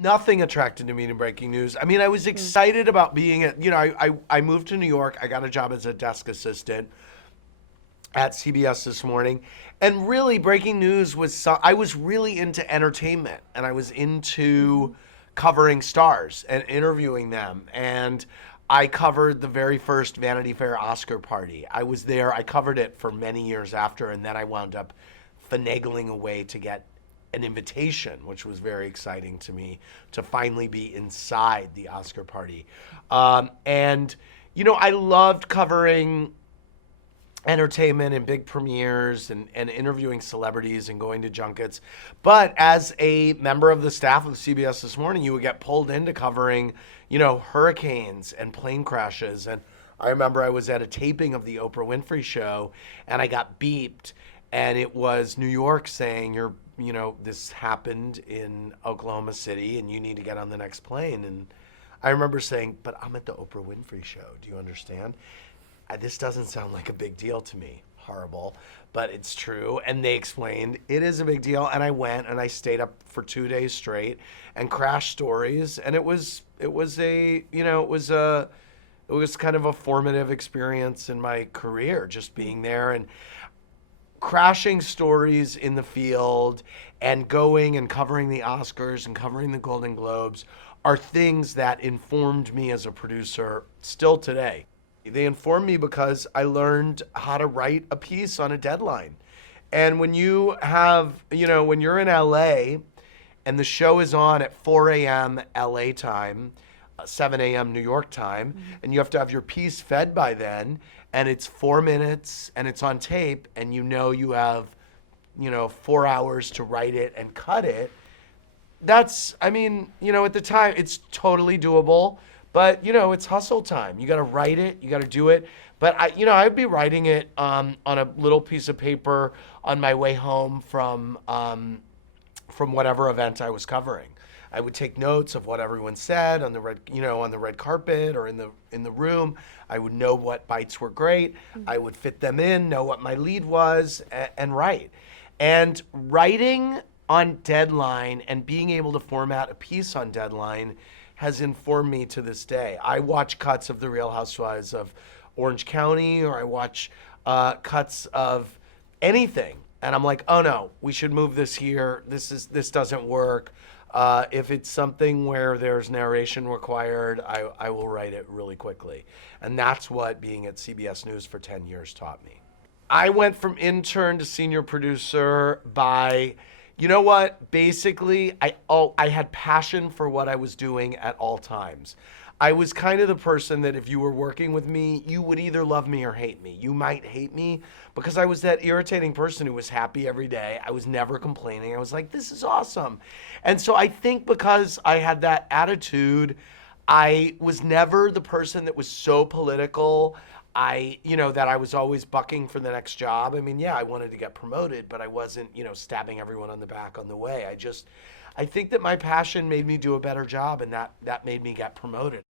Nothing attracted me to breaking news. I mean, I was excited about being at, I moved to New York. I got a job as a desk assistant at CBS this morning. And really, breaking news was, I was really into entertainment and I was into covering stars and interviewing them. And I covered the very first Vanity Fair Oscar party. I was there, I covered it for many years after, and then I wound up finagling a way to get an invitation, which was very exciting to me to finally be inside the Oscar party. I loved covering entertainment and big premieres and interviewing celebrities and going to junkets. But as a member of the staff of CBS This Morning, you would get pulled into covering, hurricanes and plane crashes. And I remember I was at a taping of the Oprah Winfrey Show and I got beeped, and it was New York saying, this happened in Oklahoma City and you need to get on the next plane. And I remember saying, but I'm at the Oprah Winfrey Show. Do you understand? This doesn't sound like a big deal to me. Horrible, but it's true. And they explained it is a big deal. And I went and I stayed up for 2 days straight and crashed stories. And it was kind of a formative experience in my career, just being there and crashing stories in the field and going and covering the Oscars and covering the Golden Globes are things that informed me as a producer still today. They informed me because I learned how to write a piece on a deadline. And when you have, when you're in LA and the show is on at 4 a.m. LA time, 7 a.m. New York time, and you have to have your piece fed by then, and it's 4 minutes and it's on tape, and you have, 4 hours to write it and cut it. At the time, it's totally doable, but, it's hustle time. You got to write it, you got to do it. But I'd be writing it on a little piece of paper on my way home from whatever event I was covering. I would take notes of what everyone said on the red carpet or in the room. I would know what bites were great. I would fit them in, know what my lead was, and write. And writing on deadline and being able to format a piece on deadline has informed me to this day. I watch cuts of The Real Housewives of Orange County, or I watch cuts of anything, and I'm like, oh no, we should move this here. This doesn't work. If it's something where there's narration required, I will write it really quickly. And that's what being at CBS News for 10 years taught me. I went from intern to senior producer by, basically, I had passion for what I was doing at all times. I was kind of the person that if you were working with me, you would either love me or hate me. You might hate me because I was that irritating person who was happy every day. I was never complaining. I was like, this is awesome. And so I think because I had that attitude, I was never the person that was so political. That I was always bucking for the next job. I wanted to get promoted, but I wasn't, stabbing everyone on the back on the way. I think that my passion made me do a better job, and that made me get promoted.